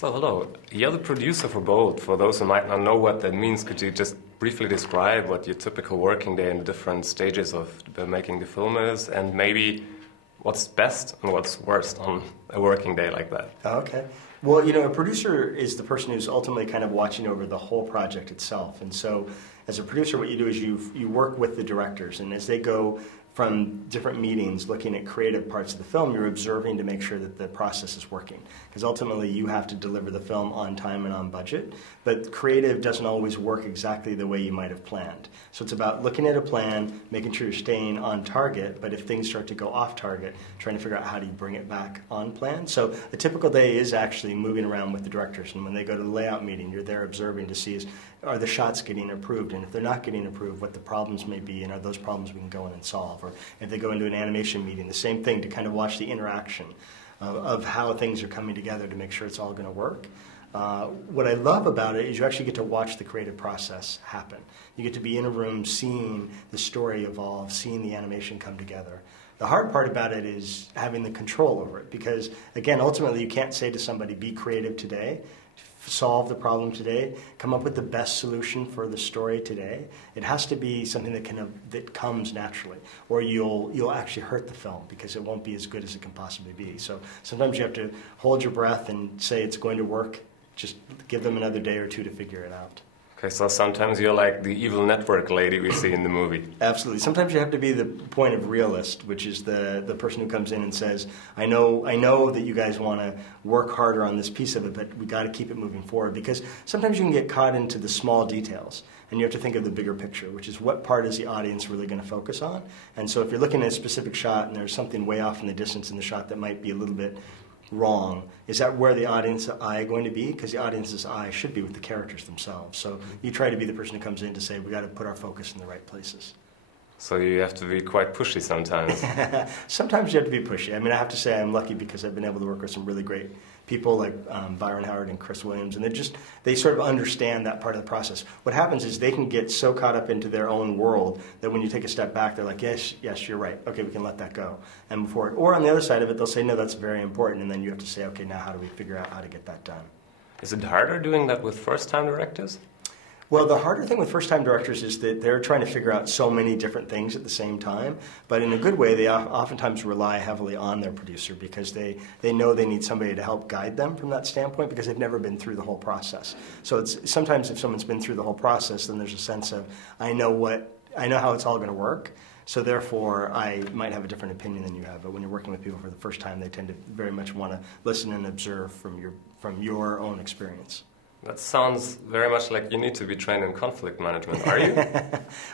So hello, you're the producer for Bolt. For those who might not know what that means, could you just briefly describe what your typical working day in the different stages of making the film is, and maybe what's best and what's worst on a working day like that? Okay. Well, a producer is the person who's ultimately kind of watching over the whole project itself. And so as a producer, what you do is you work with the directors, and as they go from different meetings looking at creative parts of the film, you're observing to make sure that the process is working. Because ultimately you have to deliver the film on time and on budget, but creative doesn't always work exactly the way you might have planned. So it's about looking at a plan, making sure you're staying on target, but if things start to go off target, trying to figure out how do you bring it back on plan. So a typical day is actually moving around with the directors, and when they go to the layout meeting, you're there observing to see are the shots getting approved, and if they're not getting approved, what the problems may be, and are those problems we can go in and solve. Or if they go into an animation meeting, the same thing, to kind of watch the interaction of how things are coming together to make sure it's all going to work. What I love about it is you actually get to watch the creative process happen. You get to be in a room seeing the story evolve, seeing the animation come together. The hard part about it is having the control over it, because, again, ultimately you can't say to somebody, be creative today, solve the problem today, come up with the best solution for the story today. It has to be something that comes naturally, or you'll actually hurt the film because it won't be as good as it can possibly be. So sometimes you have to hold your breath and say it's going to work. Just give them another day or two to figure it out. Okay, so sometimes you're like the evil network lady we see in the movie. Absolutely. Sometimes you have to be the point of realist, which is the person who comes in and says, I know that you guys want to work harder on this piece of it, but we got to keep it moving forward. Because sometimes you can get caught into the small details, and you have to think of the bigger picture, which is what part is the audience really going to focus on. And so if you're looking at a specific shot and there's something way off in the distance in the shot that might be a little bit wrong, is that where the audience's eye going to be? Because the audience's eye should be with the characters themselves. So you try to be the person who comes in to say, we got to put our focus in the right places. So you have to be quite pushy sometimes. Sometimes you have to be pushy. I mean, I have to say I'm lucky because I've been able to work with some really great people like Byron Howard and Chris Williams, and they sort of understand that part of the process. What happens is they can get so caught up into their own world that when you take a step back, they're like, yes, you're right. Okay, we can let that go and move forward. Or on the other side of it, they'll say, no, that's very important, and then you have to say, okay, now how do we figure out how to get that done? Is it harder doing that with first-time directors? Well, the harder thing with first-time directors is that they're trying to figure out so many different things at the same time. But in a good way, they oftentimes rely heavily on their producer because they know they need somebody to help guide them from that standpoint because they've never been through the whole process. So sometimes if someone's been through the whole process, then there's a sense of, I know how it's all going to work. So therefore, I might have a different opinion than you have. But when you're working with people for the first time, they tend to very much want to listen and observe from your own experience. That sounds very much like you need to be trained in conflict management, are you?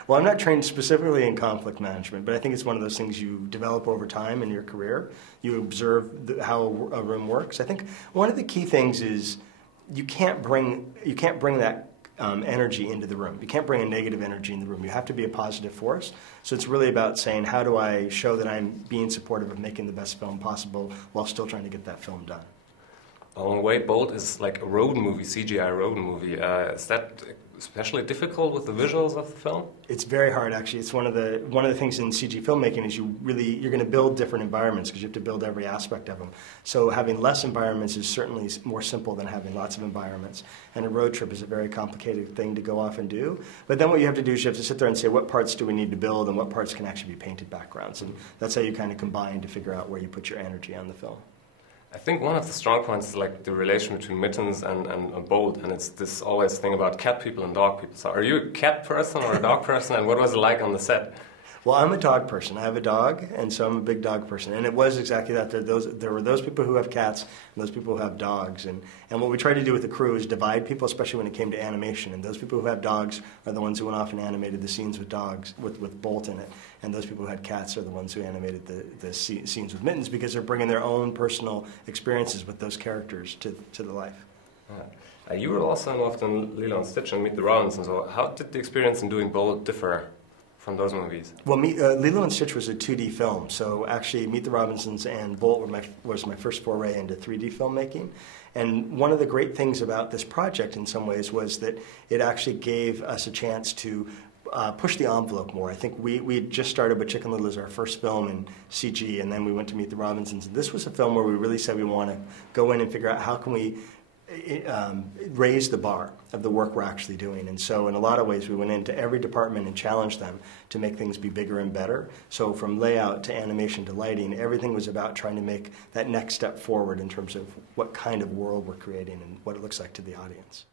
Well, I'm not trained specifically in conflict management, but I think it's one of those things you develop over time in your career. You observe how a room works. I think one of the key things is you can't bring that energy into the room. You can't bring a negative energy in the room. You have to be a positive force. So it's really about saying, how do I show that I'm being supportive of making the best film possible while still trying to get that film done? In a way, Bolt is like a road movie, CGI road movie. Is that especially difficult with the visuals of the film? It's very hard, actually. It's one of the things in CG filmmaking is you're going to build different environments because you have to build every aspect of them. So having less environments is certainly more simple than having lots of environments. And a road trip is a very complicated thing to go off and do. But then what you have to do is you have to sit there and say, what parts do we need to build and what parts can actually be painted backgrounds? And that's how you kind of combine to figure out where you put your energy on the film. I think one of the strong points is like the relation between Mittens and Bolt, and it's this always thing about cat people and dog people. So are you a cat person or a dog person, and what was it like on the set? Well, I'm a dog person. I have a dog, and so I'm a big dog person. And it was exactly that. There were those people who have cats and those people who have dogs. And what we tried to do with the crew is divide people, especially when it came to animation. And those people who have dogs are the ones who went off and animated the scenes with dogs, with Bolt in it. And those people who had cats are the ones who animated the scenes with Mittens because they're bringing their own personal experiences with those characters to the life. You were also involved in Lilo and Stitch and Meet the Robinsons. So how did the experience in doing Bolt differ from those movies? Well, Lilo and Stitch was a 2D film, so actually Meet the Robinsons and Bolt was my first foray into 3D filmmaking. And one of the great things about this project in some ways was that it actually gave us a chance to push the envelope more. I think we had just started with Chicken Little as our first film in CG, and then we went to Meet the Robinsons. And this was a film where we really said we want to go in and figure out how can we raise the bar of the work we're actually doing. And so in a lot of ways, we went into every department and challenged them to make things be bigger and better. So from layout to animation to lighting, everything was about trying to make that next step forward in terms of what kind of world we're creating and what it looks like to the audience.